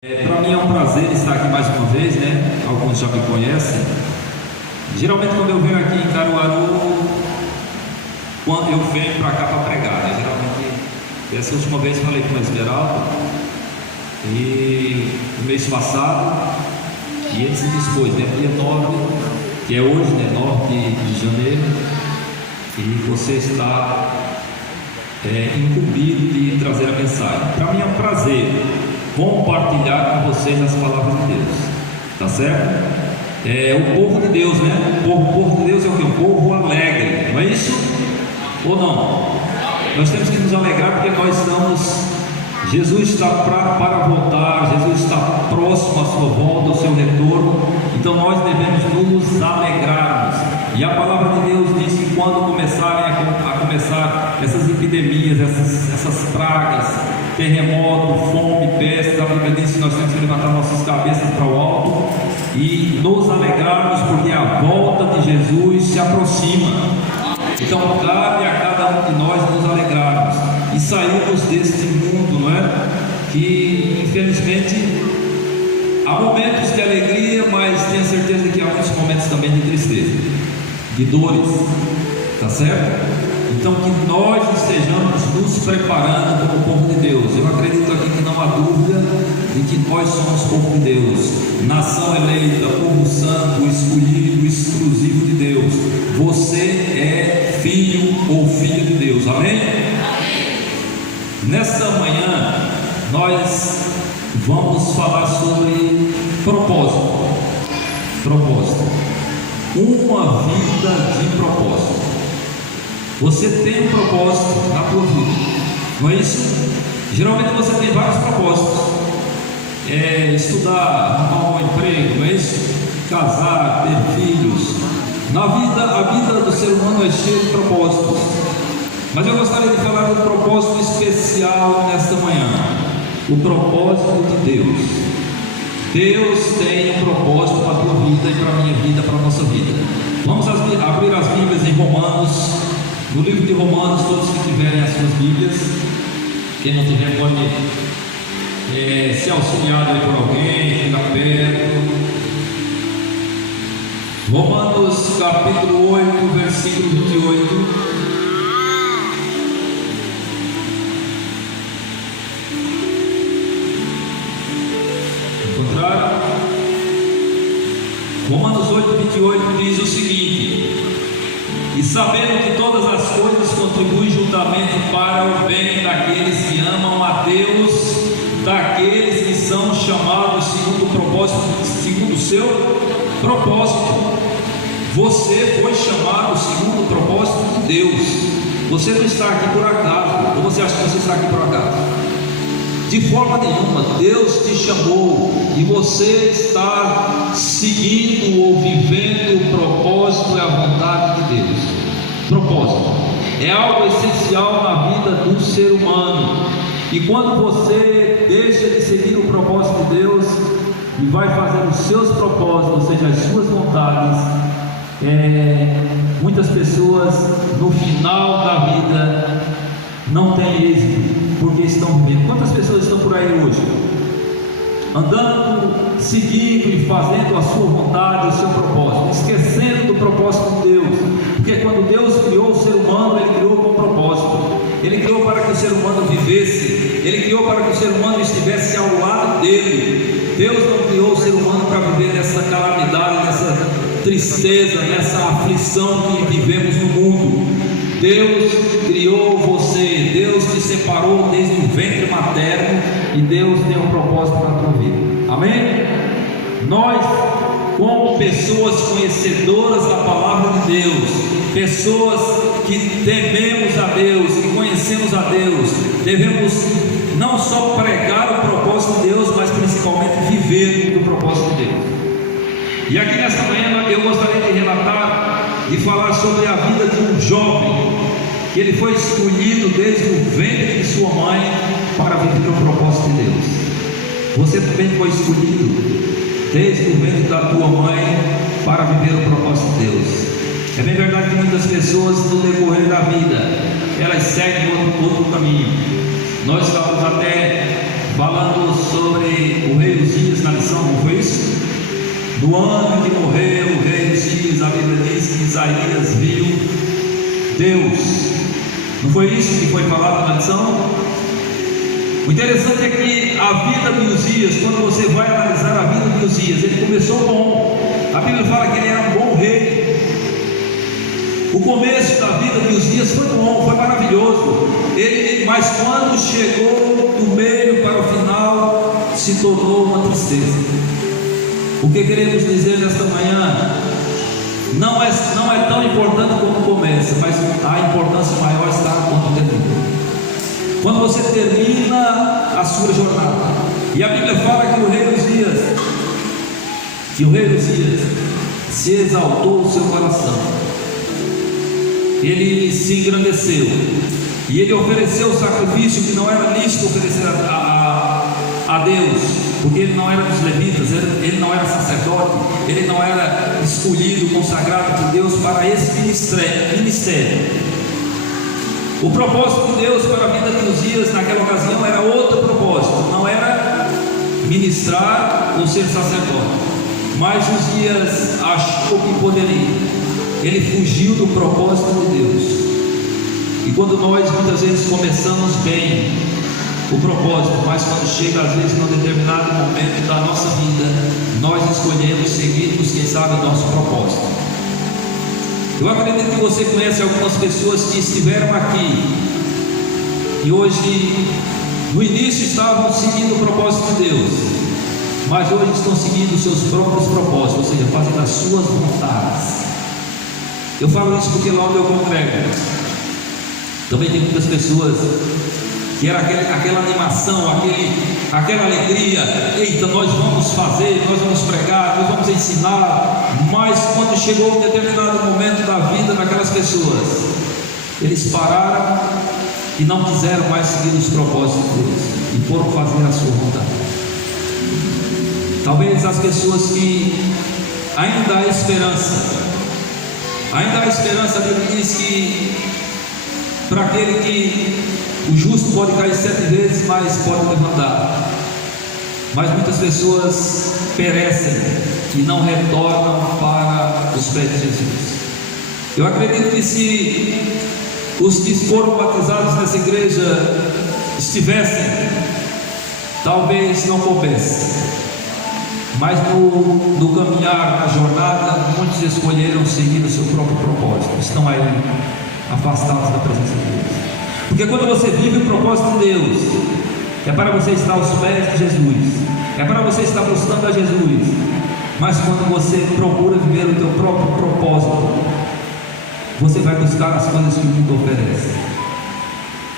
Para mim é um prazer estar aqui mais uma vez, né? Alguns já me conhecem. Geralmente quando eu venho aqui em Caruaru, quando eu venho para cá para pregar, né? Geralmente, essa última vez falei com o Esmeralda, e no mês passado, e ele se dispôs, né? Dia 9, que é hoje, né? 9 de janeiro, e você está incumbido de trazer a mensagem. Para mim é um prazer compartilhar com vocês as palavras de Deus, tá certo? O povo de Deus, né? O povo de Deus é o que? Um povo alegre, não é isso? Ou não? Nós temos que nos alegrar porque nós estamos. Jesus está para voltar, Jesus está próximo à sua volta, ao seu retorno. Então nós devemos nos alegrarmos. E a palavra de Deus diz que quando começarem a começar essas epidemias, essas pragas, terremoto, fome, peste, a Bíblia diz que nós temos que levantar nossas cabeças para o alto e nos alegrarmos, porque a volta de Jesus se aproxima. Então cabe a cada um de nós nos alegrarmos e sairmos deste mundo, não é? Que infelizmente há momentos de alegria, mas tenha certeza que há muitos momentos também de tristeza, de dores, tá certo? Então que nós estejamos nos preparando como povo de Deus. Eu acredito aqui que não há dúvida de que nós somos povo de Deus, nação eleita, povo santo, escolhido, exclusivo de Deus. Você é filho ou filha de Deus, amém? Nesta manhã nós vamos falar sobre propósito. Uma vida de propósito. Você tem um propósito na tua vida, não é isso? Geralmente você tem vários propósitos. Estudar, arrumar um emprego, não é isso? Casar, ter filhos. A vida do ser humano é cheia de propósitos. Mas eu gostaria de falar de um propósito especial nesta manhã. O propósito de Deus. Deus tem um propósito para a tua vida e para a minha vida, para a nossa vida. Vamos abrir as Bíblias em Romanos. No livro de Romanos, todos que tiverem as suas Bíblias, quem não tiver pode ser auxiliado aí por alguém, ficar perto. Romanos capítulo 8, versículo 28. Encontraram? Romanos 8, 28 diz o seguinte: e sabendo que todas as coisas contribuem juntamente para o bem daqueles que amam a Deus, daqueles que são chamados segundo o propósito, segundo o seu propósito. Você foi chamado segundo o propósito de Deus. Você não está aqui por acaso. Ou você acha que você está aqui por acaso? De forma nenhuma. Deus te chamou e você está seguindo ou vivendo o propósito e a vontade de Deus. Propósito é algo essencial na vida do ser humano, e quando você deixa de seguir o propósito de Deus e vai fazer os seus propósitos, ou seja, as suas vontades, muitas pessoas no final da vida não têm êxito, porque estão vivendo. Quantas pessoas estão por aí hoje? Andando, seguindo e fazendo a sua vontade, o seu propósito, esquecendo do propósito de Deus. Porque quando Deus criou o ser humano, Ele criou com um propósito. Ele criou para que o ser humano vivesse. Ele criou para que o ser humano estivesse ao lado dele. Deus não criou o ser humano para viver nessa calamidade, nessa tristeza, nessa aflição que vivemos no mundo. Deus criou você, Deus te separou desde o ventre materno e Deus tem um propósito para a tua vida, amém? Nós, como pessoas conhecedoras da palavra de Deus, pessoas que tememos a Deus, que conhecemos a Deus, devemos não só pregar o propósito de Deus, mas principalmente viver o propósito de Deus. E aqui nesta manhã eu gostaria de relatar e falar sobre a vida de um jovem, que ele foi escolhido desde o ventre de sua mãe para viver o propósito de Deus. Você também foi escolhido desde o ventre da tua mãe para viver o propósito de Deus. É bem verdade que muitas pessoas no decorrer da vida, elas seguem outro caminho. Nós estávamos até falando sobre o rei No ano que morreu o rei Uzias, a Bíblia diz que Isaías viu Deus. Não foi isso que foi falado na lição? O interessante é que a vida de Uzias, quando você vai analisar a vida de Uzias, ele começou bom. A Bíblia fala que ele era um bom rei. O começo da vida de Uzias foi bom, foi maravilhoso. Mas quando chegou do meio para o final, se tornou uma tristeza. O que queremos dizer nesta manhã? Não é tão importante como começa, mas a importância maior está quando termina. Quando você termina a sua jornada. E a Bíblia fala que o rei Uzias se exaltou o seu coração. Ele se engrandeceu. E ele ofereceu o sacrifício que não era lícito oferecer a Deus, porque ele não era dos levitas, ele não era sacerdote, ele não era escolhido, consagrado por Deus para esse ministério. O propósito de Deus para a vida de Uzias naquela ocasião era outro propósito, não era ministrar ou ser sacerdote, mas Uzias achou que poderia, ele fugiu do propósito de Deus. E quando nós muitas vezes começamos bem o propósito, mas quando chega às vezes num determinado momento da nossa vida, nós escolhemos seguirmos, quem sabe, o nosso propósito. Eu acredito que você conhece algumas pessoas que estiveram aqui e hoje, no início, estavam seguindo o propósito de Deus, mas hoje estão seguindo os seus próprios propósitos, ou seja, fazendo as suas vontades. Eu falo isso porque lá onde eu congrego também tem muitas pessoas que era aquela animação, aquela alegria. Eita, nós vamos fazer, nós vamos pregar, nós vamos ensinar. Mas quando chegou um determinado momento da vida daquelas pessoas, eles pararam e não quiseram mais seguir os propósitos de Deus e foram fazer a sua vontade. Talvez as pessoas que ainda há esperança, a Bíblia diz que para aquele que o justo pode cair 7 vezes, mas pode levantar. Mas muitas pessoas perecem e não retornam para os pés de Jesus. Eu acredito que se os que foram batizados nessa igreja estivessem, talvez não coubesse. Mas no caminhar, na jornada, muitos escolheram seguir o seu próprio propósito. Estão aí afastados da presença de Deus. Porque quando você vive o propósito de Deus, é para você estar aos pés de Jesus, é para você estar buscando a Jesus. Mas quando você procura viver o teu próprio propósito, você vai buscar as coisas que o mundo oferece.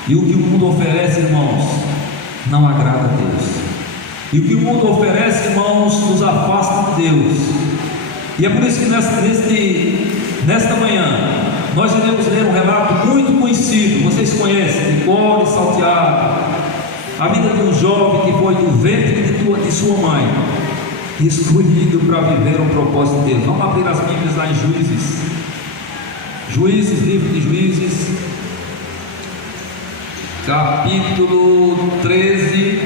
E o que o mundo oferece, irmãos, não agrada a Deus. E o que o mundo oferece, irmãos, nos afasta de Deus. E é por isso que nesta manhã nós iremos ler um relato muito conhecido. Vocês conhecem, de cor e salteado, a vida de um jovem que foi do ventre de sua mãe, escolhido para viver um propósito de Deus. Vamos abrir as Bíblias lá em Juízes, livro de Juízes, capítulo 13,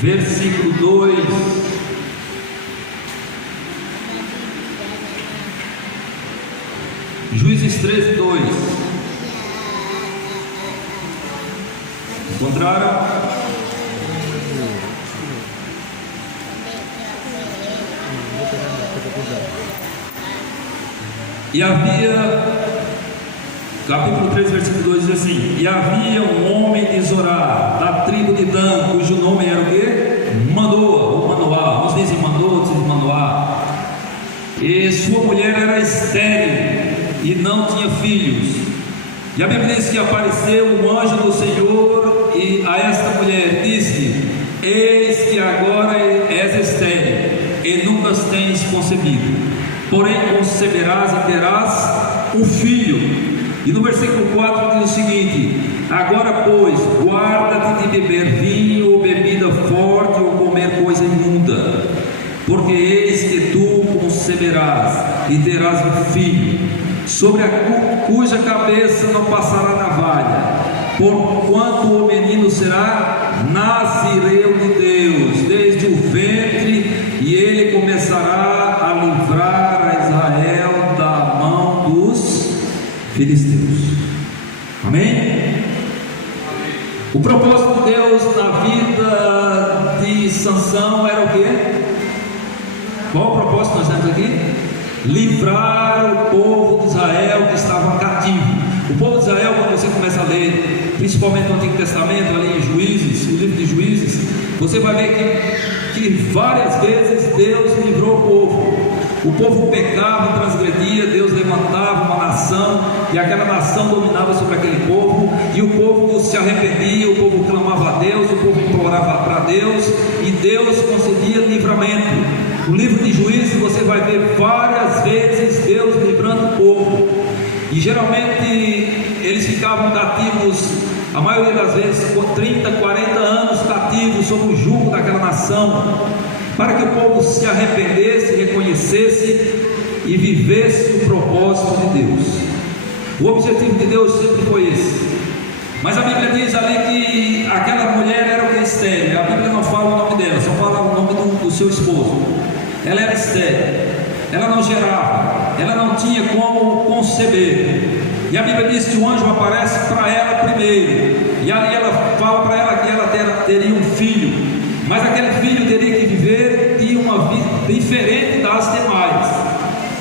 versículo 2. Juízes 13, 2. Encontraram? E havia, capítulo 3, versículo 2 diz assim: e havia um homem de Zorá, da tribo de Dan, cujo nome era o quê? Manoá, ou Manoá. Uns dizem Manoá, outros dizem Manoá. E sua mulher era estéril e não tinha filhos. E a Bíblia diz que apareceu um anjo do Senhor e a esta mulher disse: eis que agora és estéril e nunca tens concebido, porém conceberás e terás um filho. E no versículo 4 diz o seguinte: agora pois guarda-te de beber vinho ou bebida forte ou comer coisa imunda, porque eis que tu conceberás e terás um filho, sobre cuja cabeça não passará navalha, porquanto o menino será nazireu de Deus desde o ventre, e filisteus. Amém? O propósito de Deus na vida de Sansão era o quê? Qual o propósito nós temos aqui? Livrar o povo de Israel que estava cativo. O povo de Israel, quando você começa a ler, principalmente no Antigo Testamento, ali em Juízes, o livro de Juízes, você vai ver que várias vezes Deus livrou o povo. O povo pecava, transgredia, Deus levantava uma nação, e aquela nação dominava sobre aquele povo, e o povo se arrependia, o povo clamava a Deus, o povo implorava para Deus, e Deus concedia livramento. No livro de Juízes você vai ver várias vezes Deus livrando o povo, e geralmente eles ficavam cativos, a maioria das vezes, por 30, 40 anos cativos sob o jugo daquela nação, para que o povo se arrependesse, reconhecesse e vivesse o propósito de Deus. O objetivo de Deus sempre foi esse. Mas a Bíblia diz ali que aquela mulher era o que? Estéril. A Bíblia não fala o nome dela, só fala o nome do seu esposo. Ela era estéril, ela não gerava, ela não tinha como conceber. E a Bíblia diz que o anjo aparece para ela primeiro, e ali ela fala para ela que ela teria um filho, mas aquele filho teria que viver de uma vida diferente das demais.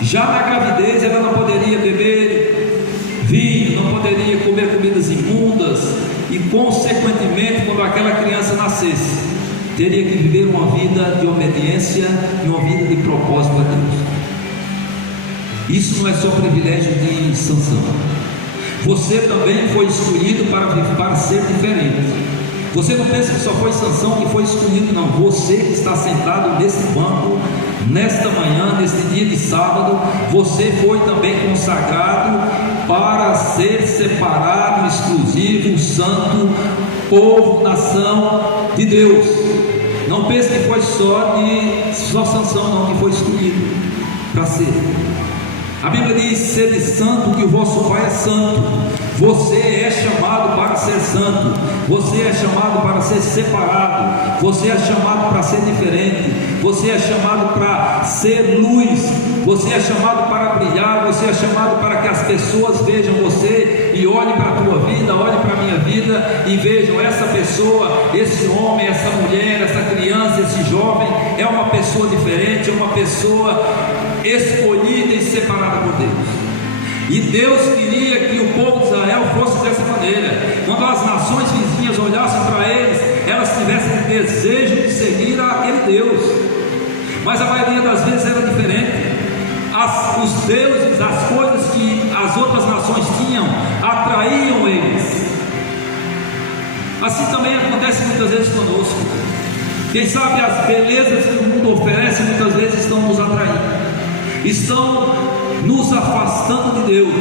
Já na gravidez ela não poderia beber vinho, não poderia comer comidas imundas, e consequentemente, quando aquela criança nascesse, teria que viver uma vida de obediência e uma vida de propósito a Deus. Isso não é só privilégio de Sansão. Você também foi escolhido para ser diferente. Você não pensa que só foi Sansão que foi escolhido, não. Você que está sentado nesse banco, nesta manhã, neste dia de sábado, você foi também consagrado para ser separado, exclusivo, santo, povo, nação de Deus. Não pense que foi só Sansão, não, que foi escolhido para ser. A Bíblia diz: sede santo, que o vosso Pai é santo. Você é chamado para ser santo, você é chamado para ser separado, você é chamado para ser diferente, você é chamado para ser luz, você é chamado para brilhar, você é chamado para que as pessoas vejam você e olhem para a tua vida, olhem para a minha vida e vejam essa pessoa, esse homem, essa mulher, essa criança, esse jovem é uma pessoa diferente, é uma pessoa escolhida e separada por Deus. E Deus queria que o povo de Israel fosse dessa maneira. Quando as nações vizinhas olhassem para eles, elas tivessem desejo de seguir aquele Deus. Mas a maioria das vezes era diferente. Os deuses, as coisas que as outras nações tinham, atraíam eles. Assim também acontece muitas vezes conosco. Quem sabe as belezas que o mundo oferece muitas vezes estão nos atraindo, estão nos afastando de Deus.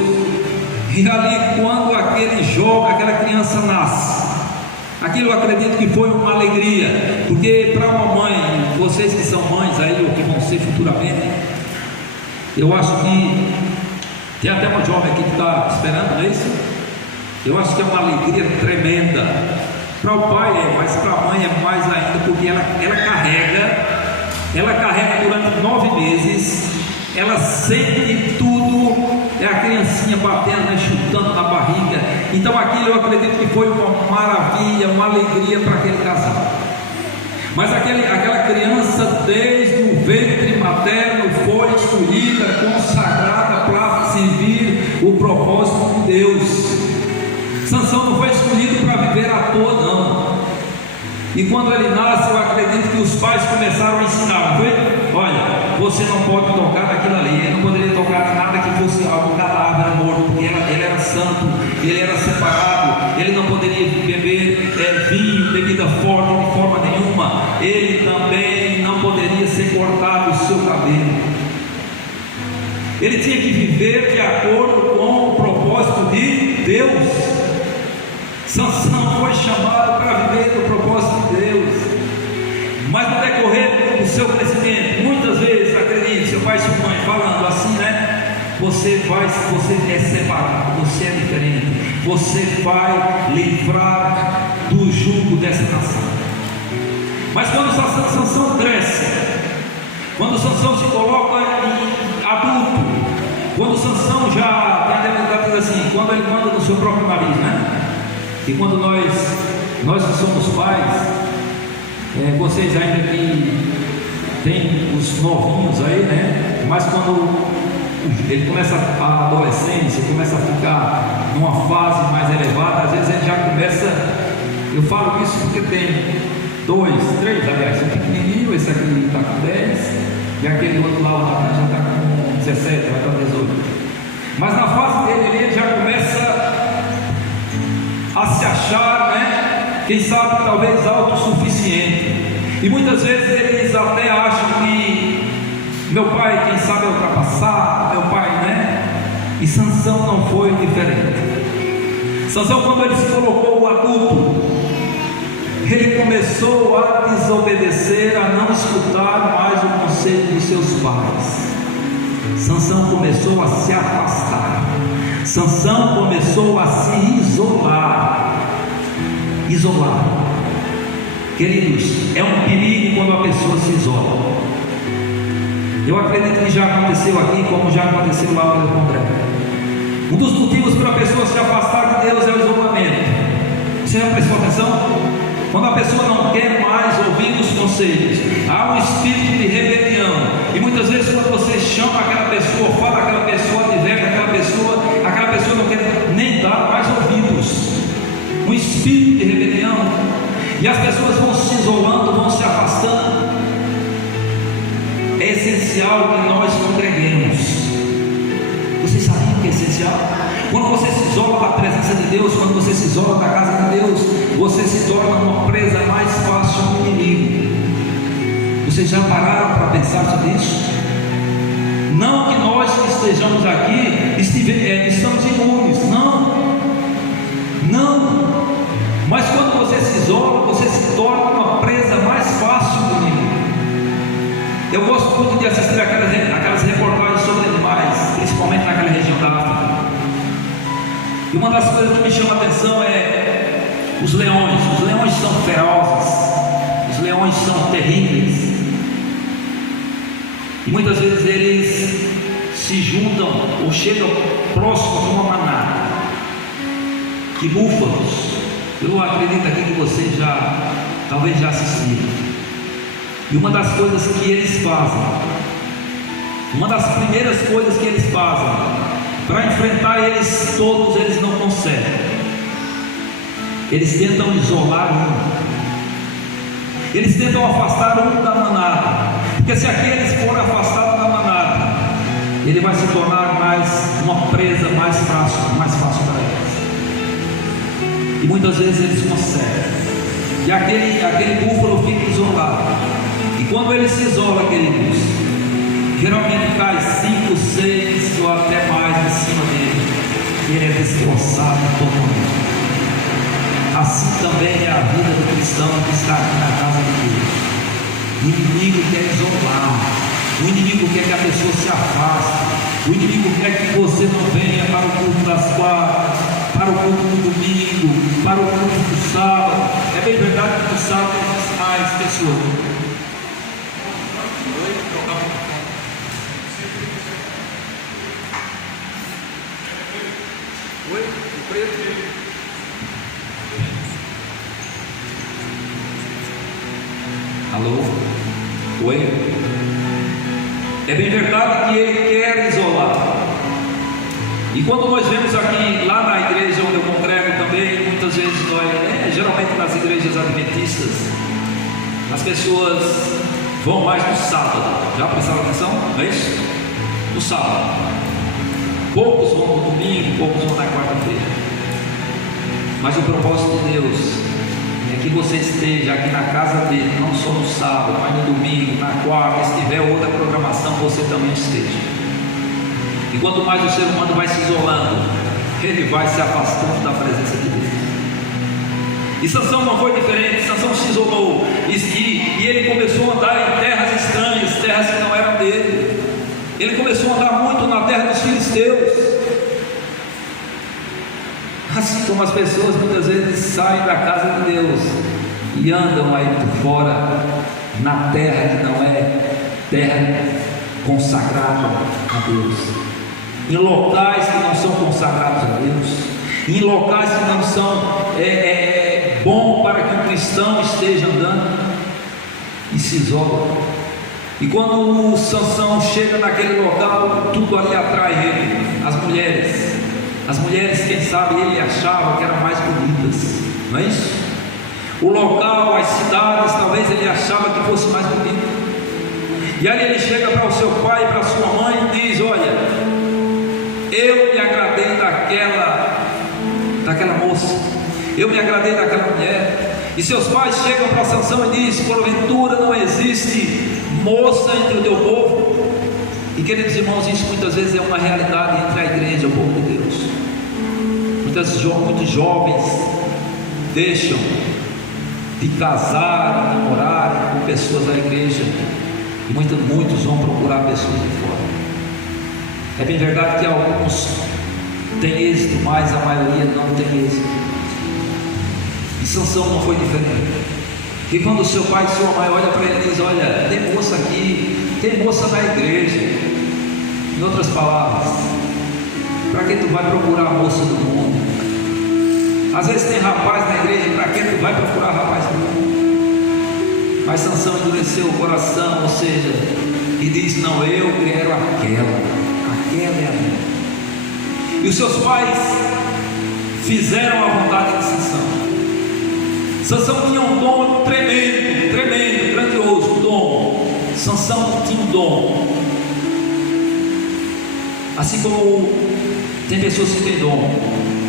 E ali, quando aquele jovem, aquela criança nasce, aquilo eu acredito que foi uma alegria, porque para uma mãe, vocês que são mães aí, ou que vão ser futuramente, eu acho que tem até uma jovem aqui que está esperando, não é isso? Eu acho que é uma alegria tremenda. Para o pai é, mas para a mãe é mais ainda, porque ela carrega durante 9 meses. Ela sente tudo, é a criancinha batendo, né, chutando na barriga. Então aquilo eu acredito que foi uma maravilha, uma alegria para aquele casal. Mas aquela criança, desde o ventre materno, foi escolhida, consagrada para servir o propósito de Deus. Sansão não foi escolhido para viver à toa, não. E quando ele nasce, eu acredito que os pais começaram a ensinar, não foi? Olha, você não pode tocar naquilo ali. Ele não poderia tocar nada que fosse algo cadáver, morto, porque ele era santo, ele era separado, ele não poderia beber vinho, bebida forte de forma nenhuma. Ele também não poderia ser cortado o seu cabelo. Ele tinha que viver de acordo com o propósito de Deus. Sansão foi chamado para viver no propósito de Deus. Mas no decorrer do seu crescimento, muitas vezes, acredite, seu pai e sua mãe falando assim, né? Você é separado, você é diferente, você vai livrar do jugo dessa nação. Mas quando Sansão cresce, quando Sansão se coloca em adulto, quando Sansão já tem a assim, quando ele manda no seu próprio nariz, né? E quando nós que somos pais, vocês ainda que tem os novinhos aí, né? Mas quando ele começa a adolescência, começa a ficar numa fase mais elevada, às vezes ele já começa. Eu falo isso porque tem 2, 3, aliás, um pequenininho, esse aqui está com 10, e aquele outro lá, o Natan, já está com 17, vai para 18. Mas na fase dele ele já começa a se achar, né? Quem sabe talvez autossuficiente. E muitas vezes eles até acham que meu pai, quem sabe, é ultrapassado, meu pai, né? E Sansão não foi diferente. Sansão, quando ele se colocou adulto, ele começou a desobedecer, a não escutar mais o conselho dos seus pais. Sansão começou a se afastar. Sansão começou a se isolar. Queridos, é um perigo quando a pessoa se isola. Eu acredito que já aconteceu aqui, como já aconteceu lá no André. Um dos motivos para a pessoa se afastar de Deus é o isolamento. Você já prestou atenção? Quando a pessoa não quer mais ouvir os conselhos, há um espírito de rebelião. E muitas vezes quando você chama aquela pessoa, fala aquela pessoa, adverte aquela pessoa não quer nem dar mais ouvidos. Um espírito de rebelião. E as pessoas vão se isolando, vão se afastando. É essencial que nós congreguemos. Vocês sabiam que é essencial? Quando você se isola da presença de Deus, quando você se isola da casa de Deus, você se torna uma presa mais fácil do inimigo. Vocês já pararam para pensar sobre isso? Não que nós que estejamos aqui estamos imunes, não. Mas quando você se isola, você se torna uma presa mais fácil do inimigo. Eu gosto muito de assistir aquelas reportagens sobre animais, principalmente naquela região da África. E uma das coisas que me chama a atenção é os leões. Os leões são ferozes, os leões são terríveis. E muitas vezes eles se juntam ou chegam próximo de uma manada de búfalos. Eu acredito aqui que vocês talvez já assistiram. E uma das coisas que eles fazem, uma das primeiras coisas que eles fazem, para enfrentar eles todos, eles não conseguem. Eles tentam isolar um. Eles tentam afastar um da manada. Porque se aqueles forem afastados da manada, ele vai se tornar uma presa mais fácil para eles. E muitas vezes eles conseguem. E aquele búfalo fica isolado. E quando ele se isola, queridos, geralmente cai 5, 6 ou até mais em cima dele. E ele é destroçado totalmente. Assim também é a vida do cristão que está aqui na casa de Deus. O inimigo quer isolar. O inimigo quer que a pessoa se afaste. O inimigo quer que você não venha para o culto das 4, para o culto do domingo, para o culto do sábado. É bem verdade que no sábado tem mais pessoas. Oi? Alô? Oi? É bem verdade que ele quer isolar. E quando nós vemos aqui, lá na igreja onde eu congrego também, muitas vezes geralmente nas igrejas adventistas, as pessoas vão mais no sábado. Já prestaram atenção? Não é isso? No sábado. Poucos vão no domingo, poucos vão na quarta-feira. Mas o propósito de Deus é que você esteja aqui na casa dele, não só no sábado, mas no domingo, na quarta, se tiver outra programação, você também esteja. E quanto mais o ser humano vai se isolando, ele vai se afastando da presença de Deus. E Sansão não foi diferente. Sansão se isolou e ele começou a andar em terras estranhas, terras que não eram dele. Ele começou a andar muito na terra dos filisteus. Assim como as pessoas muitas vezes saem da casa de Deus e andam aí por fora, na terra que não é terra consagrada a Deus. em locais que não são consagrados a Deus, em locais que não são bom para que o cristão esteja andando, e se isola. E quando o Sansão chega naquele local, tudo ali atrai ele. As mulheres, quem sabe ele achava que eram mais bonitas, não é isso? O local, as cidades, talvez ele achava que fosse mais bonito. E aí ele chega para o seu pai e para a sua mãe e diz: olha, eu me agradei daquela moça, eu me agradei daquela mulher. E seus pais chegam para Sansão e dizem: porventura não existe moça entre o teu povo? E queridos irmãos, isso muitas vezes é uma realidade entre a igreja e o povo de Deus. Muitos jovens deixam de casar, de namorar com pessoas da igreja, e muitos vão procurar pessoas de fora. É bem verdade que alguns têm êxito, mas a maioria não tem êxito. E Sansão não foi diferente. E quando o seu pai e sua mãe olham para ele e dizem: olha, tem moça aqui, tem moça na igreja. Em outras palavras, para que tu vai procurar a moça do mundo? Às vezes tem rapaz na igreja, para que tu vai procurar rapaz do mundo? Mas Sansão endureceu o coração, ou seja, e diz: não, eu quero aquela é a minha. E os seus pais fizeram a vontade de Sansão. Sansão tinha um dom tremendo, grandioso, um dom. Sansão tinha um dom. Assim como tem pessoas que têm dom.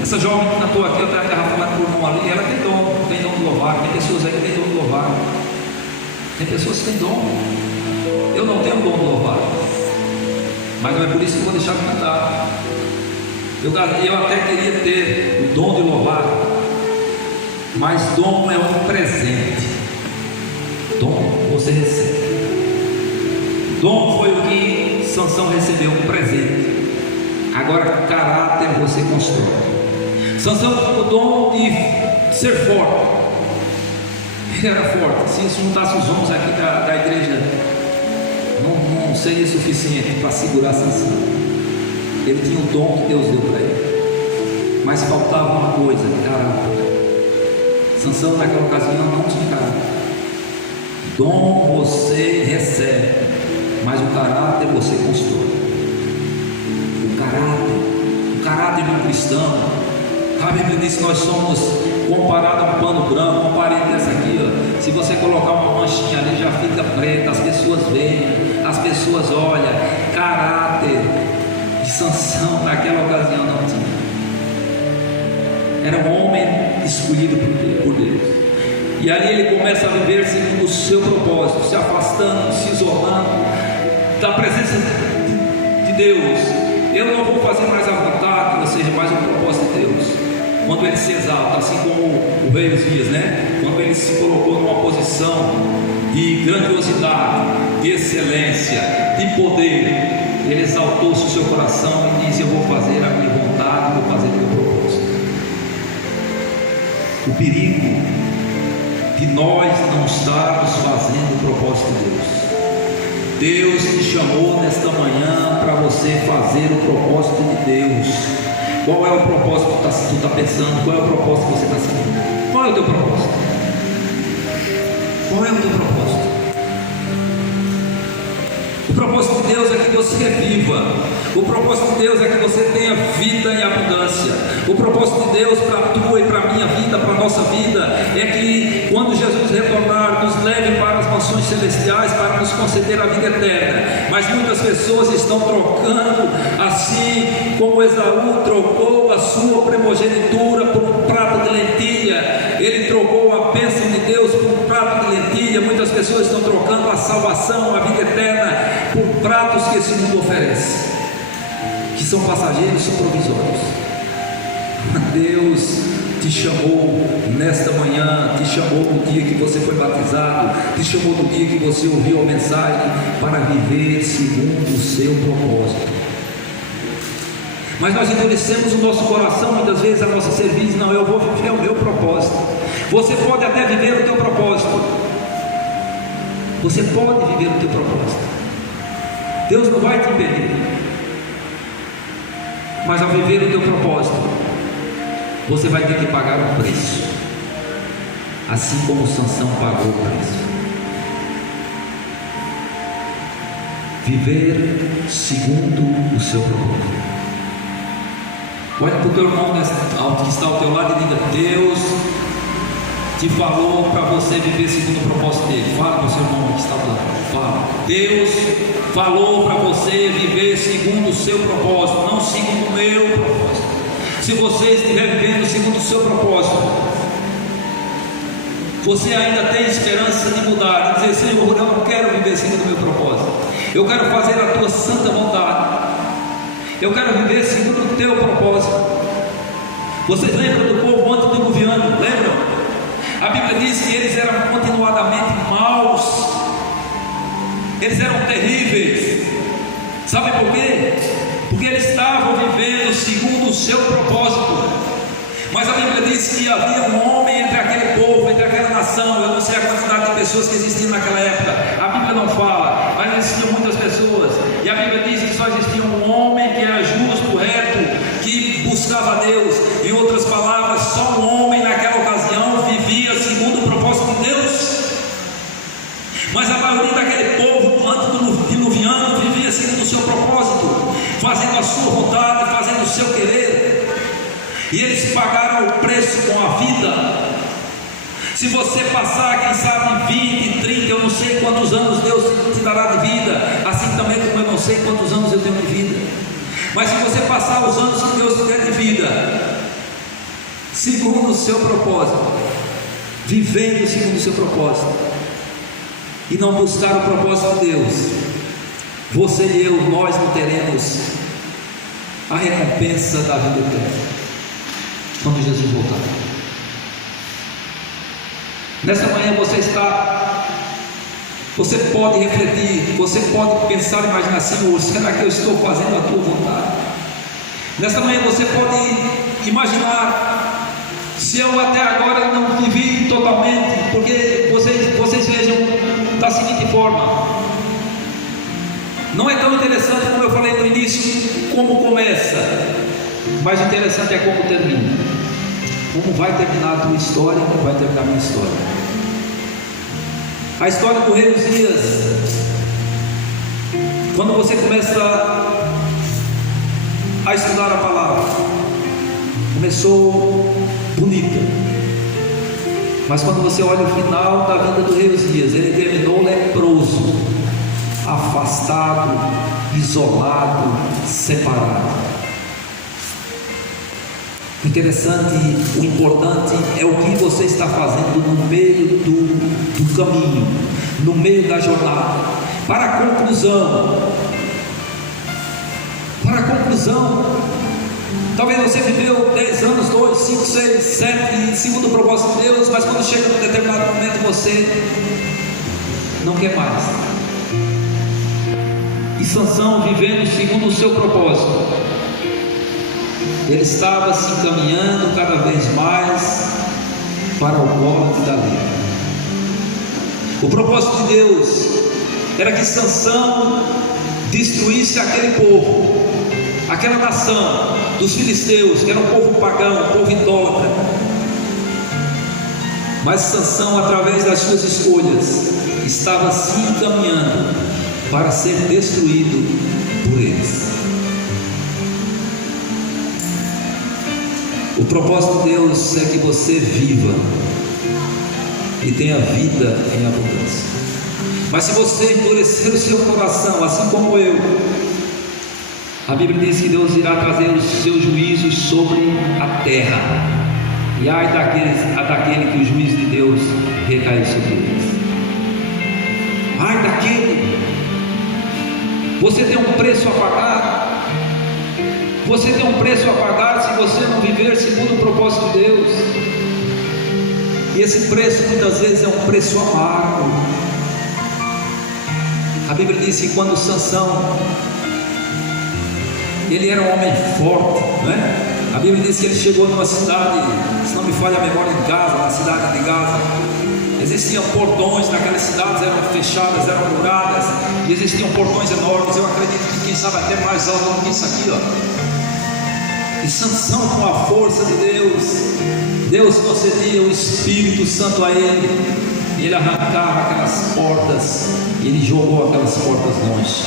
Essa jovem que cantou aqui, eu tenho a garrafa por mão ali, ela tem dom de louvar. Tem pessoas aí que têm dom de louvar. Tem pessoas que têm dom. Eu não tenho dom de louvar, mas não é por isso que eu vou deixar de cantar. Eu até queria ter o dom de louvar, mas dom é um presente. Dom você recebe. Dom foi o que Sansão recebeu, um presente. Agora caráter você constrói. Sansão tinha o dom de ser forte. Ele era forte. Se juntasse os homens aqui da igreja, não seria suficiente para segurar Sansão. Ele tinha o dom que Deus deu para ele, mas faltava uma coisa: caráter. Sansão naquela ocasião não tinha caráter. Dom você recebe, mas o caráter você constrói. O caráter de um cristão. A Bíblia diz que nós somos comparados a um pano branco, uma parede dessa aqui, ó. Se você colocar uma manchinha ali, já fica preta, as pessoas veem, as pessoas olham. Caráter de Sansão naquela ocasião não tinha. Era um homem escolhido por Deus. E aí ele começa a viver segundo o seu propósito, se afastando, se isolando da presença de Deus. Eu não vou fazer mais a vontade, ou seja, mais o propósito de Deus. Quando ele se exalta, assim como o rei Uzias, né? Quando ele se colocou numa posição de grandiosidade, de excelência, de poder, ele exaltou-se o seu coração e disse: eu vou fazer a minha vontade, vou fazer o meu propósito. O perigo de nós não estarmos fazendo o propósito de Deus. Deus te chamou nesta manhã para você fazer o propósito de Deus. Qual é o propósito que tu está pensando? Qual é o propósito que você está seguindo? Qual é o teu propósito? Qual é o teu propósito? O propósito de Deus é que você viva. O propósito de Deus é que você tenha vida em abundância. O propósito de Deus para a tua e para a minha vida, para a nossa vida, é que quando Jesus retornar, nos leve para as mansões celestiais, para nos conceder a vida eterna. Mas muitas pessoas estão trocando, assim como Esaú trocou a sua primogenitura por um prato de lentilha. Ele trocou a bênção de Deus por um prato de lentilha. Muitas pessoas estão trocando a salvação, a vida eterna, por pratos que esse mundo oferece, que são passageiros, são provisórios. Deus te chamou nesta manhã, te chamou no dia que você foi batizado, te chamou no dia que você ouviu a mensagem, para viver segundo o seu propósito. Mas nós endurecemos o nosso coração muitas vezes a nossa serviço. Não, eu vou viver o meu propósito. Você pode até viver o teu propósito. Você pode viver o teu propósito. Deus não vai te impedir. Mas ao viver o teu propósito, você vai ter que pagar um preço, assim como Sansão pagou o preço. Viver segundo o seu propósito. Olha para o teu irmão que está ao teu lado e diga: Deus te falou para você viver segundo o propósito dele. Fala para o seu irmão que está ao teu lado. Fala: Deus falou para você viver segundo o seu propósito, não segundo o meu propósito. Se você estiver vivendo segundo o seu propósito, você ainda tem esperança de mudar, de dizer: Senhor, eu não quero viver segundo o meu propósito, eu quero fazer a tua santa vontade, eu quero viver segundo o teu propósito. Vocês lembram do povo antediluviano? Lembram? A Bíblia diz que eles eram continuadamente maus, eles eram terríveis. Sabe por quê? Porque eles estavam vivendo segundo o seu propósito. Mas a Bíblia diz que havia um homem entre aquele povo, entre aquela nação. Eu não sei a quantidade de pessoas que existiam naquela época, a Bíblia não fala, mas existiam muitas pessoas. E a Bíblia diz que só existia um homem que era justo, reto, que buscava a Deus. Em outras palavras, só um homem naquela ocasião vivia segundo o propósito de Deus. Mas a maioria daquele povo antediluviano vivia segundo o seu propósito, fazendo a sua vontade, fazendo o seu querer. E eles pagaram o preço com a vida. Se você passar, quem sabe 20, 30, eu não sei quantos anos Deus te dará de vida, assim também como eu não sei quantos anos eu tenho de vida. Mas se você passar os anos que Deus te der de vida, segundo o seu propósito, vivendo segundo o seu propósito, e não buscar o propósito de Deus, você e eu, nós não teremos a recompensa da vida eterna quando Jesus voltar. Nesta manhã você pode refletir, você pode pensar e imaginar: Senhor, será que eu estou fazendo a tua vontade? Nesta manhã você pode imaginar: se eu até agora não vivi totalmente, porque vocês vejam da seguinte forma: não é tão interessante, como eu falei no início, como começa, mas interessante é como termina. Como vai terminar a tua história, como vai terminar a minha história. A história do rei Uzias, quando você começa a estudar a palavra, começou bonita, mas quando você olha o final da vida do rei Uzias, ele terminou leproso, afastado, isolado, separado. O interessante, o importante é o que você está fazendo no meio do caminho, no meio da jornada. Para a conclusão, talvez você viveu 10 anos, 2, 5, 6, 7, segundo o propósito de Deus, mas quando chega num determinado momento você não quer mais. E Sansão, vivendo segundo o seu propósito, ele estava se encaminhando cada vez mais para o golpe da lei. O propósito de Deus era que Sansão destruísse aquele povo, aquela nação dos filisteus, que era um povo pagão, um povo idólatra. Mas Sansão, através das suas escolhas, estava se encaminhando para ser destruído por eles. O propósito de Deus é que você viva e tenha vida em abundância. Mas se você endurecer o seu coração, assim como eu, a Bíblia diz que Deus irá trazer os seus juízos sobre a terra. E ai daquele que o juízo de Deus recair sobre eles. Ai daquele. Você tem um preço a pagar. Você tem um preço a pagar se você não viver segundo o propósito de Deus. E esse preço muitas vezes é um preço amargo. A Bíblia diz que quando Sansão, ele era um homem forte, né? A Bíblia diz que ele chegou numa cidade, se não me falha a memória, em Gaza, na cidade de Gaza. Existiam portões naquelas cidades, eram fechadas, eram muradas, e existiam portões enormes. Eu acredito que quem sabe até mais alto do que isso aqui, ó. E Sansão, com a força de Deus, Deus concedia o Espírito Santo a ele, e ele arrancava aquelas portas, e ele jogou aquelas portas longe.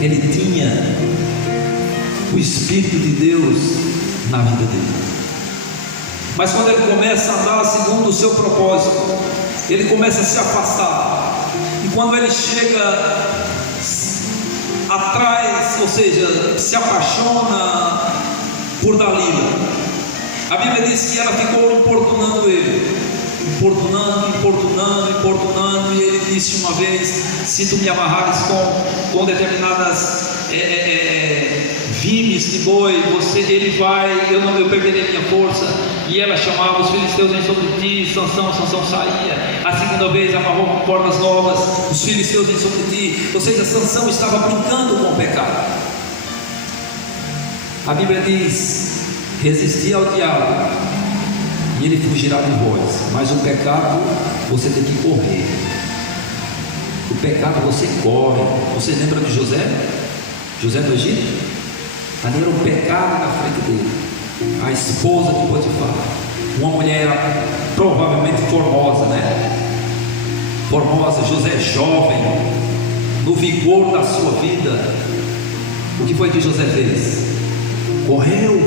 Ele tinha o Espírito de Deus na vida dele. Mas quando ele começa a andar segundo o seu propósito, ele começa a se afastar. E quando ele chega atrás, ou seja, se apaixona por Dalila, a Bíblia diz que ela ficou importunando ele, importunando, e ele disse uma vez: se tu me amarrares com determinadas vimes de boi, eu perderei minha força. E ela chamava: os filisteus vêm sobre ti. Sansão saía. A segunda vez amarrou com cordas novas: os filisteus vêm sobre ti. Ou seja, Sansão estava brincando com o pecado. A Bíblia diz: resistir ao diabo e ele fugirá de vós. Mas o pecado você tem que correr. O pecado você corre. Você lembra de José do Egito? Ali era um pecado na frente dele. A esposa de Potifar, uma mulher provavelmente formosa, né? Formosa. José jovem, no vigor da sua vida. O que foi que José fez? Correu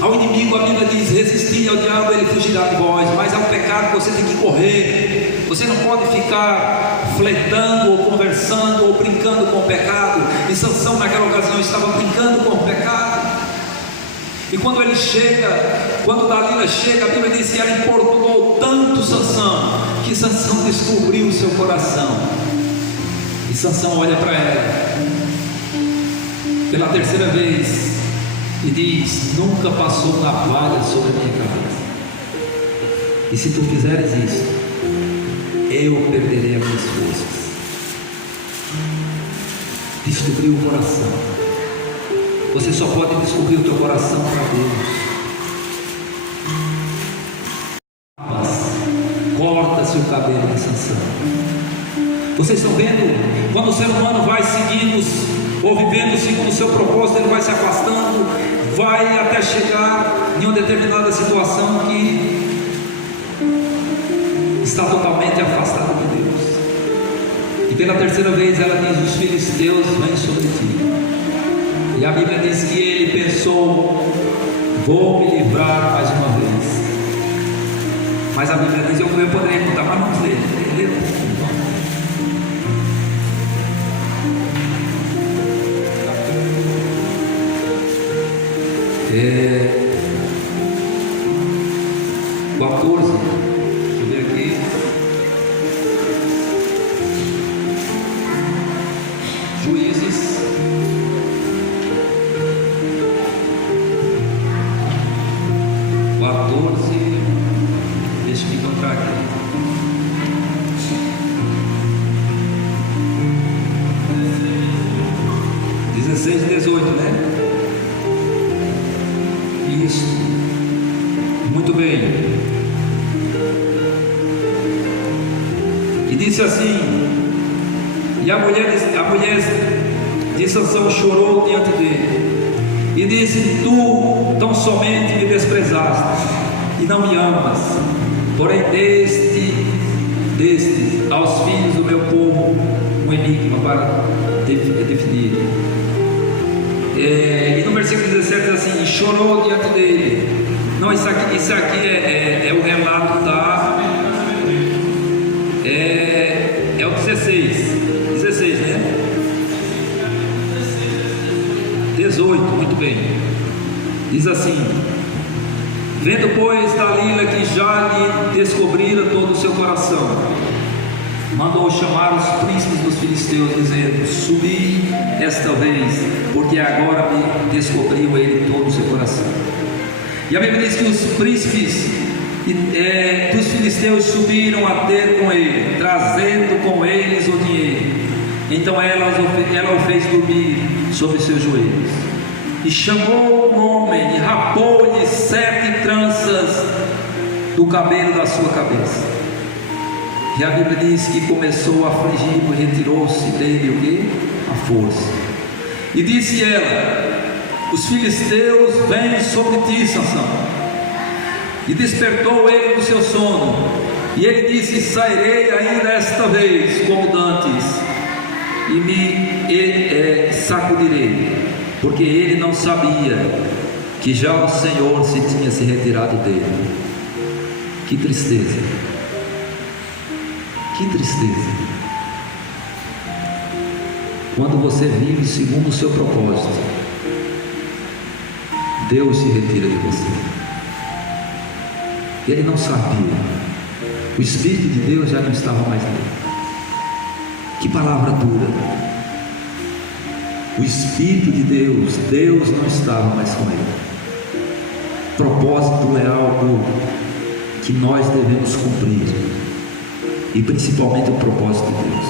ao inimigo. A Bíblia diz: resistir ao diabo, ele fugirá de vós. Mas ao pecado você tem que correr. Você não pode ficar flertando ou conversando ou brincando com o pecado. E Sansão naquela ocasião estava brincando com o pecado. E quando Dalila chega, a Bíblia diz que ela importunou tanto Sansão, que Sansão descobriu o seu coração. E Sansão olha para ela pela terceira vez e diz: nunca passou navalha sobre a minha cabeça, e se tu fizeres isso, eu perderei as minhas forças. Descobriu o coração. Você só pode descobrir o teu coração para Deus. Corta-se o cabelo de Sansão. Vocês estão vendo? Quando o ser humano vai seguindo ou vivendo segundo o seu propósito, ele vai se afastando, vai até chegar em uma determinada situação que está totalmente afastado de Deus. E pela terceira vez ela diz: os filisteus vêm sobre ti. E a Bíblia diz que ele pensou: vou me livrar mais uma vez. Mas a Bíblia diz: eu poderia contar, mas vamos ler. É 14, deixa eu ver aqui. Juízes 14, deixa eu encontrar aqui. (16 e 18, né? Isso. Muito bem. E disse assim: e a mulher de Sansão chorou diante dele e disse: tu tão somente me desprezaste e não me amas, porém deste aos filhos do meu povo um enigma para definir. E no versículo 17 diz assim: chorou diante dele. Não, isso aqui é o relato é o 16, né? 18, muito bem. Diz assim: vendo, pois, Dalila que já lhe descobrira todo o seu coração, mandou chamar os príncipes dos filisteus, dizendo: subi esta vez, porque agora me descobriu ele todo o seu coração. E a Bíblia diz que os príncipes dos filisteus subiram a ter com ele, trazendo com eles o dinheiro. Então ela o fez dormir sobre seus joelhos, e chamou um homem e rapou-lhe 7 tranças do cabelo da sua cabeça. E a Bíblia diz que começou a afligi-lo e retirou-se dele o quê? A força. E disse ela: os filisteus vêm sobre ti, Sansão. E despertou ele do seu sono, e ele disse: sairei ainda esta vez como dantes, e me sacudirei, porque ele não sabia que já o Senhor se tinha se retirado dele. Que tristeza, que tristeza, quando você vive segundo o seu propósito, Deus se retira de você. Ele não sabia, o Espírito de Deus já não estava mais nele. Que palavra dura. O Espírito de Deus, Deus não estava mais com ele. Propósito é algo que nós devemos cumprir, e principalmente o propósito de Deus.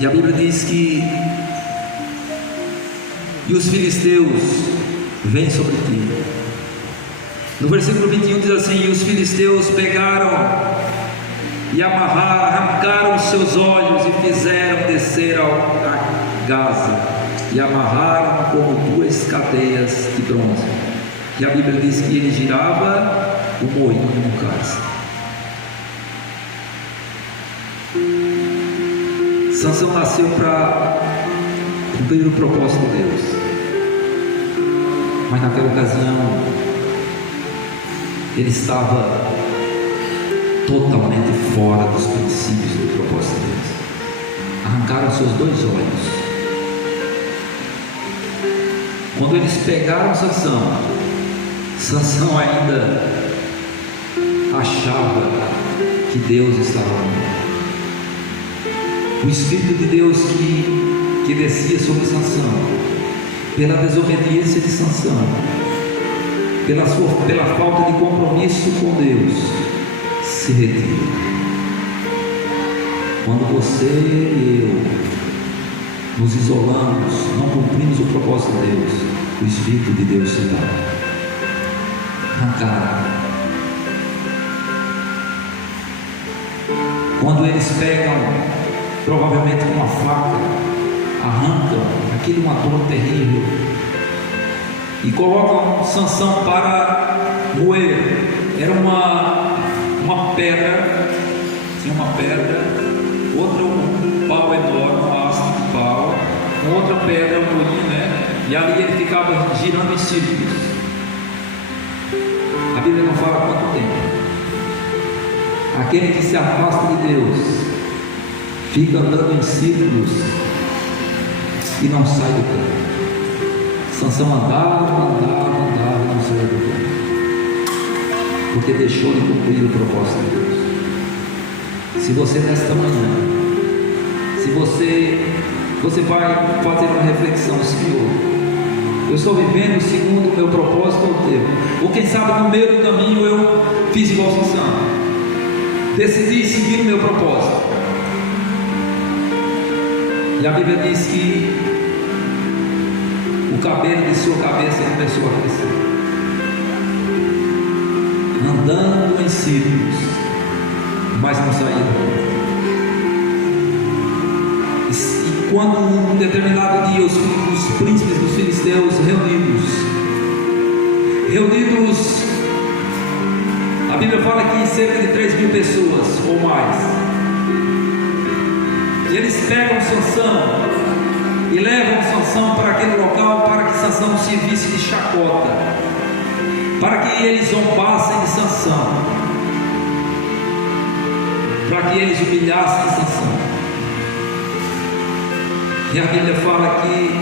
E a Bíblia diz que e os filisteus vêm sobre ti. No versículo 21 diz assim: e os filisteus pegaram e amarraram, arrancaram os seus olhos e fizeram descer a Gaza, e amarraram como duas cadeias de bronze. E a Bíblia diz que ele girava o moinho no cárcere. Sansão nasceu para cumprir o propósito de Deus, mas naquela ocasião ele estava totalmente fora dos princípios do propósito de Deus. Arrancaram seus dois olhos. Quando eles pegaram Sansão, Sansão ainda achava que Deus estava com o Espírito de Deus que descia sobre Sansão, pela desobediência de Sansão, pela falta de compromisso com Deus, se retira. Quando você e eu nos isolamos, não cumprimos o propósito de Deus, o Espírito de Deus se dá. Arrancar. Quando eles pegam, provavelmente com uma faca, arrancam, aquilo é uma dor terrível, e colocam Sansão para moer. Era uma pedra, tinha uma pedra, outra um pau enorme, um haste de pau, outra pedra, um moinho, né? E ali ele ficava girando em círculos. A Bíblia não fala quanto tempo. Aquele que se afasta de Deus fica andando em círculos e não sai do campo. Sansão andava, não saía do campo, porque deixou de cumprir o propósito de Deus. Se você nesta manhã, se você vai fazer uma reflexão: Senhor, eu estou vivendo segundo o meu propósito ou o teu? Ou quem sabe no meio do caminho eu fiz igual Sansão, decidi seguir o meu propósito. E a Bíblia diz que o cabelo de sua cabeça começou a crescer, andando em círculos, mas não saía. E quando um determinado dia os príncipes dos filisteus reunidos, a Bíblia fala que cerca de 3.000 pessoas ou mais, e eles pegam Sansão e levam Sansão para aquele local, para que Sansão servisse de chacota, para que eles zombassem de Sansão, para que eles humilhassem Sansão. E a Bíblia fala que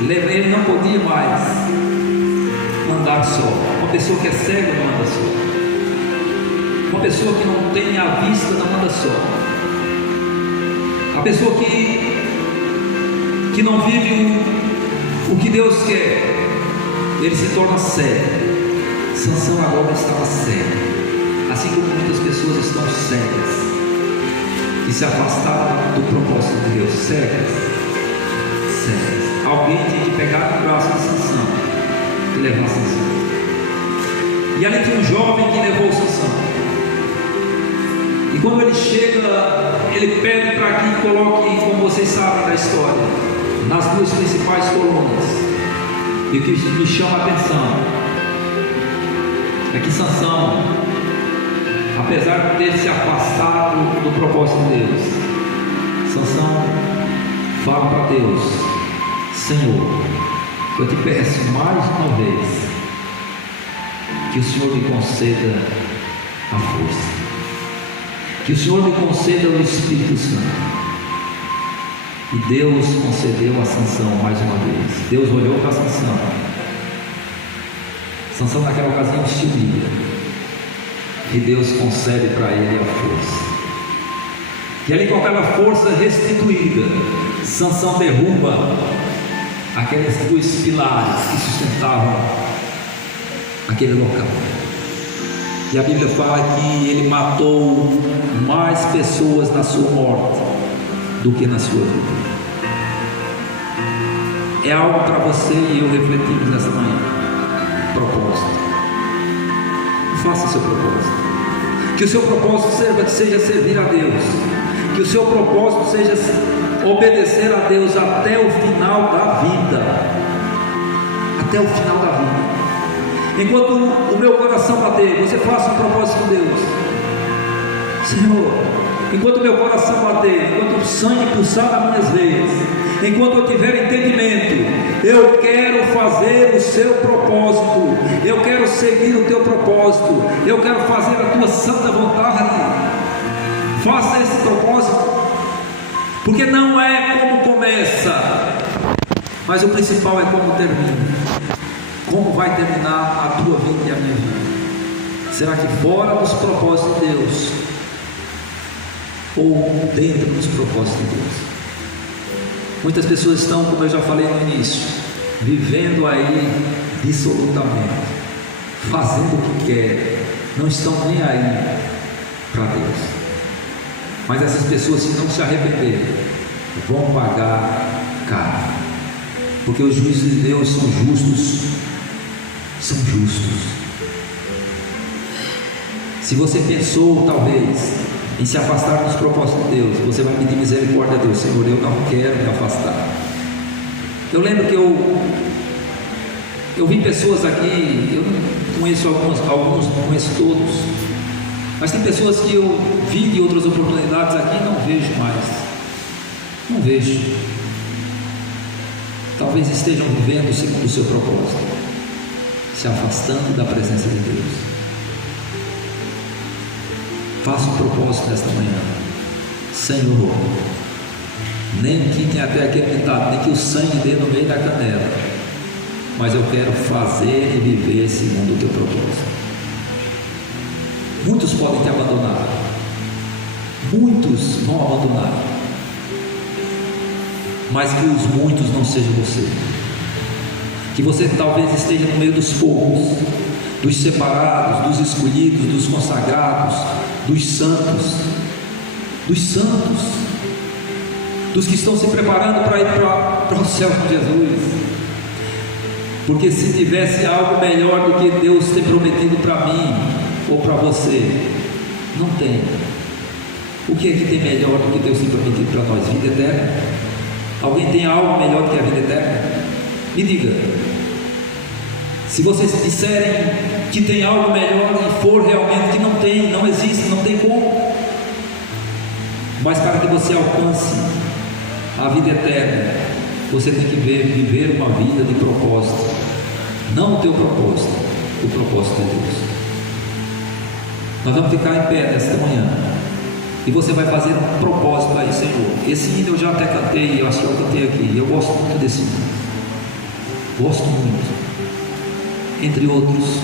ele não podia mais andar só. Uma pessoa que é cega não anda só. Uma pessoa que não tem a vista não anda só. A pessoa que não vive o que Deus quer, ele se torna cego. Sansão agora estava cego, assim como muitas pessoas estão cegas, que se afastaram do propósito de Deus. Cegas. Alguém tinha que pegar no braço de Sansão e levar Sansão. E ali tinha um jovem que levou Sansão. E quando ele chega, ele pede para que coloque, como vocês sabem da história, nas duas principais colunas. E o que me chama a atenção é que Sansão, apesar de ter se afastado do propósito de Deus, Sansão fala para Deus: Senhor, eu te peço mais uma vez que o Senhor me conceda a força, que o Senhor me conceda o Espírito Santo. E Deus concedeu a Sansão mais uma vez. Deus olhou para Sansão. Sansão naquela ocasião se humilha, e Deus concede para ele a força. E ali, com aquela força restituída, Sansão derruba aqueles dois pilares que sustentavam aquele local. E a Bíblia fala que ele matou mais pessoas na sua morte do que na sua vida. É algo para você e eu refletirmos nessa manhã. Propósito. Faça o seu propósito. Que o seu propósito seja servir a Deus. Que o seu propósito seja obedecer a Deus até o final da vida. Até o final da vida. Enquanto o meu coração bater, você faça um propósito com Deus. Senhor, enquanto o meu coração bater, enquanto o sangue pulsar nas minhas veias, enquanto eu tiver entendimento, eu quero fazer o seu propósito, eu quero seguir o teu propósito, eu quero fazer a tua santa vontade. Faça esse propósito, porque não é como começa, mas o principal é como termina. Como vai terminar a tua vida e a minha vida? Será que fora dos propósitos de Deus, ou dentro dos propósitos de Deus? Muitas pessoas estão, como eu já falei no início, vivendo aí dissolutamente, fazendo o que querem, não estão nem aí para Deus. Mas essas pessoas, se não se arrependerem, vão pagar caro, porque os juízos de Deus são justos. São justos. Se você pensou talvez em se afastar dos propósitos de Deus, você vai pedir misericórdia a Deus. Senhor, eu não quero me afastar. Eu lembro que eu vi pessoas aqui, eu não conheço alguns não conheço todos, mas tem pessoas que eu vi de outras oportunidades aqui e não vejo mais. Não vejo. Talvez estejam vivendo segundo o seu propósito, se afastando da presença de Deus. Faça um propósito nesta manhã. Senhor, nem que tenha até aquele ditado, nem que o sangue dê no meio da canela, mas eu quero fazer e viver segundo o teu propósito. Muitos podem te abandonar, muitos vão abandonar, mas que os muitos não sejam você. Que você talvez esteja no meio dos poucos, dos separados, dos escolhidos, dos consagrados, dos santos, dos que estão se preparando para ir para o céu com Jesus. Porque se tivesse algo melhor do que Deus tem prometido para mim ou para você, não tem. O que é que tem melhor do que Deus tem prometido para nós? Vida eterna? Alguém tem algo melhor do que a vida eterna? Me diga. Se vocês disserem que tem algo melhor e for realmente que não tem, não existe, não tem como. Mas para que você alcance a vida eterna, você tem que viver uma vida de propósito. Não o teu propósito, o propósito de Deus. Nós vamos ficar em pé nesta manhã, e você vai fazer um propósito aí. Senhor, esse hino eu já até cantei, eu acho que eu cantei aqui, eu gosto muito desse hino, gosto muito, entre outros.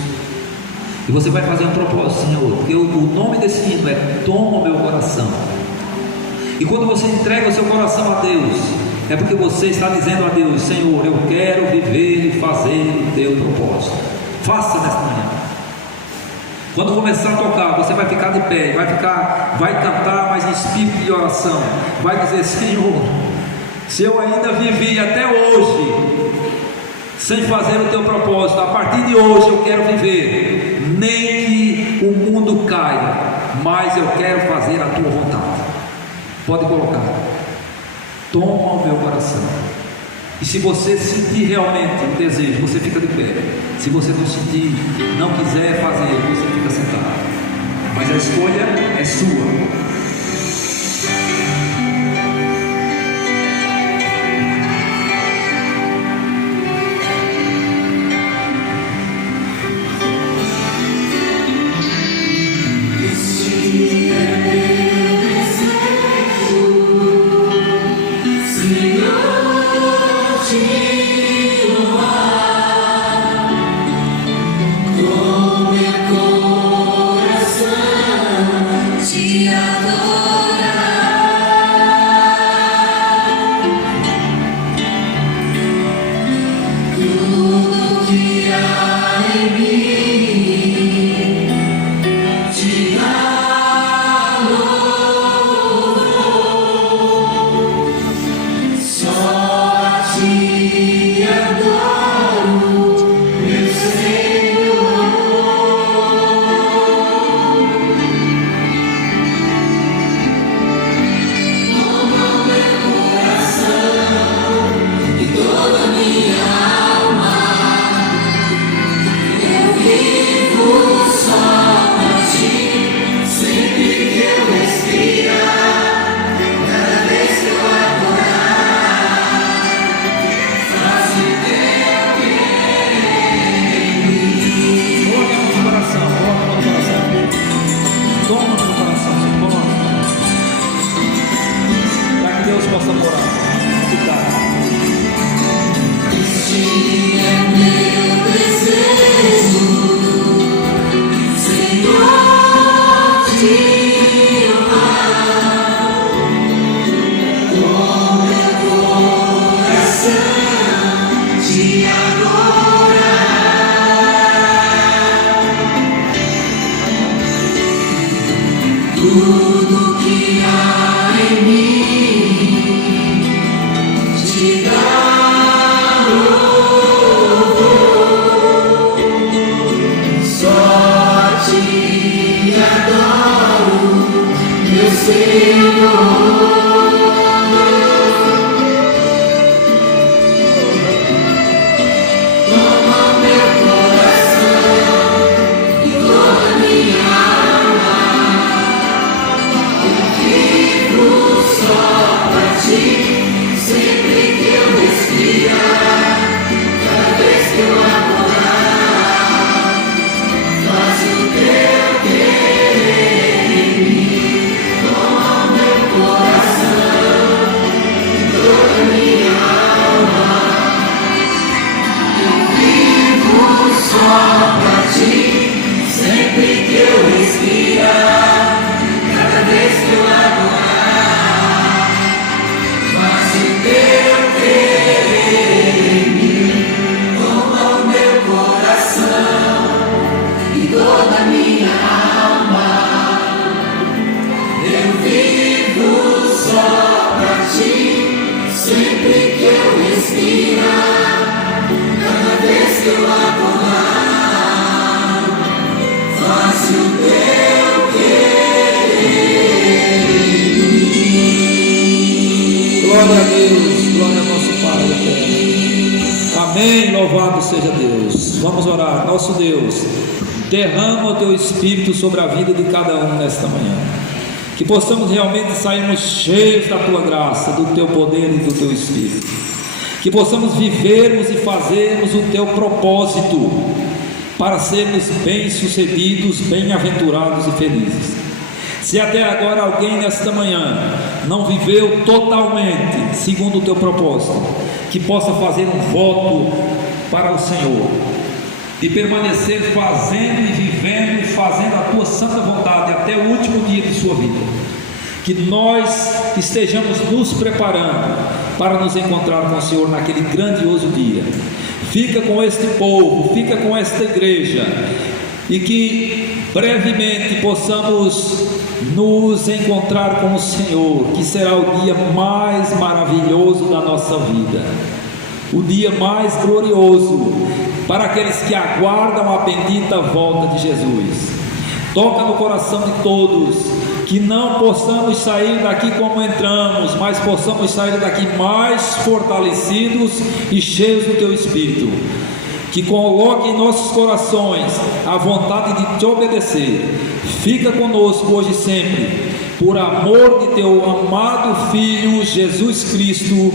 E você vai fazer um propósito, Senhor, porque o nome desse hino é Toma o Meu Coração. E quando você entrega o seu coração a Deus, é porque você está dizendo a Deus: Senhor, eu quero viver e fazer o teu propósito. Faça nesta manhã. Quando começar a tocar, você vai ficar de pé, vai cantar, mas em espírito de oração, vai dizer: Senhor, se eu ainda vivi até hoje sem fazer o teu propósito, a partir de hoje eu quero viver, nem que o mundo caia, mas eu quero fazer a tua vontade. Pode colocar: toma o meu coração. E se você sentir realmente o desejo, você fica de pé. Se você não sentir, não quiser fazer, você fica sentado. Mas a escolha é sua. Tudo que há em mim te dá louvor, só te adoro, meu Senhor. Glória a Deus, glória ao nosso Pai. Amém, louvado seja Deus. Vamos orar. Nosso Deus, derrama o Teu Espírito sobre a vida de cada um nesta manhã, que possamos realmente sairmos cheios da Tua graça, do Teu poder e do Teu Espírito, que possamos vivermos e fazermos o Teu propósito para sermos bem-sucedidos, bem-aventurados e felizes. Se até agora alguém nesta manhã não viveu totalmente segundo o Teu propósito, que possa fazer um voto para o Senhor e permanecer fazendo e vivendo e fazendo a Tua santa vontade até o último dia de sua vida. Que nós estejamos nos preparando para nos encontrar com o Senhor naquele grandioso dia. Fica com este povo, fica com esta igreja, e que brevemente possamos nos encontrar com o Senhor, que será o dia mais maravilhoso da nossa vida, o dia mais glorioso para aqueles que aguardam a bendita volta de Jesus. Toca no coração de todos, que não possamos sair daqui como entramos, mas possamos sair daqui mais fortalecidos e cheios do Teu Espírito, que coloque em nossos corações a vontade de Te obedecer. Fica conosco hoje e sempre, por amor de Teu amado Filho Jesus Cristo.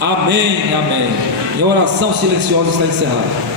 Amém, amém. Em oração silenciosa está encerrada.